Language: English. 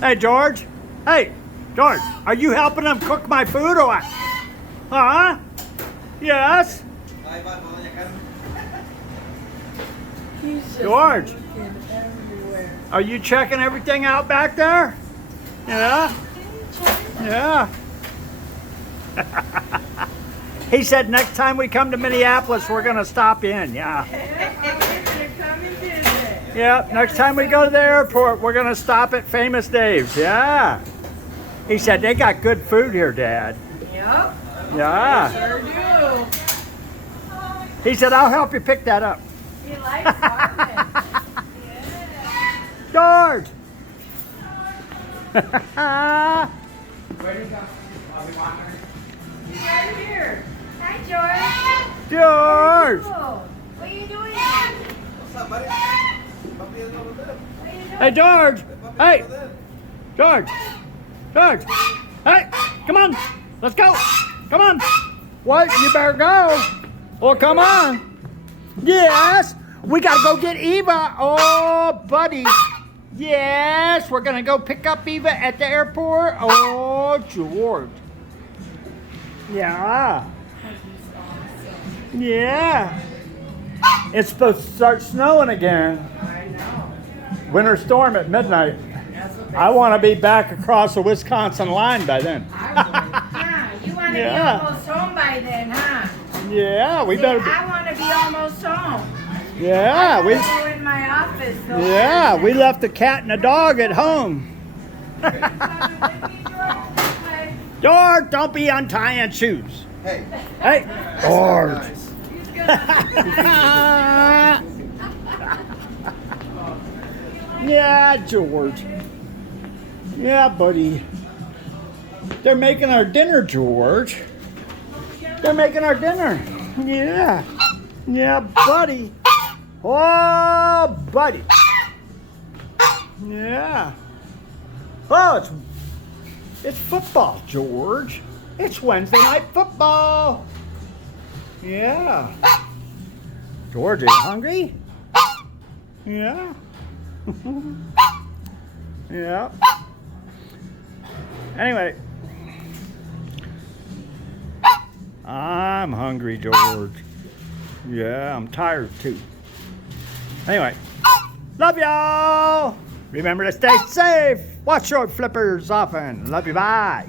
Hey, George. Hey, George, are you helping them cook my food or what? Huh? Yes? He's just George. looking everywhere. Are you checking everything out back there? Yeah? Yeah. He said next time we come to Minneapolis, we're going to stop in. Yeah. Yeah, next time we go to the airport, we're going to stop at Famous Dave's. Yeah. He said they got good food here, Dad. Yep. Yeah. Sure do. He said, I'll help you pick that up. He likes farming. Yeah. George! Where do you go? Are we walking? He's right here. Hi, George. George! Cool. What are you doing? What's up, buddy? Puppy is over there. What are you doing? Hey, George! Puppy's Hey! over there. George! George! Hey! Come on! Let's go! Come on! What? You better go! Well, come on! Yes! We gotta go get Eva! Oh, buddy! Yes! We're gonna go pick up Eva at the airport! Oh, George! Yeah! Yeah! It's supposed to start snowing again. I know. Winter storm at midnight. That's what I want to be back across the Wisconsin line by then. Huh? You want to Yeah. be almost home by then, huh? Yeah, we See, better. I want to be almost home. Yeah, we. Go in my office. Though. Yeah, we left the cat and the dog at home. George, don't be untying shoes. Hey. Hey, George. Nice. Yeah, George. Yeah, buddy. They're making our dinner, George. They're making our dinner. Yeah. Yeah, buddy. Oh, buddy. Yeah. Oh, it's football, George. It's Wednesday night football. Yeah. George, are you hungry? Yeah. Yeah. Anyway. I'm hungry, George. Yeah, I'm tired too. Anyway. Love y'all. Remember to stay safe. Watch your flippers often. Love you. Bye.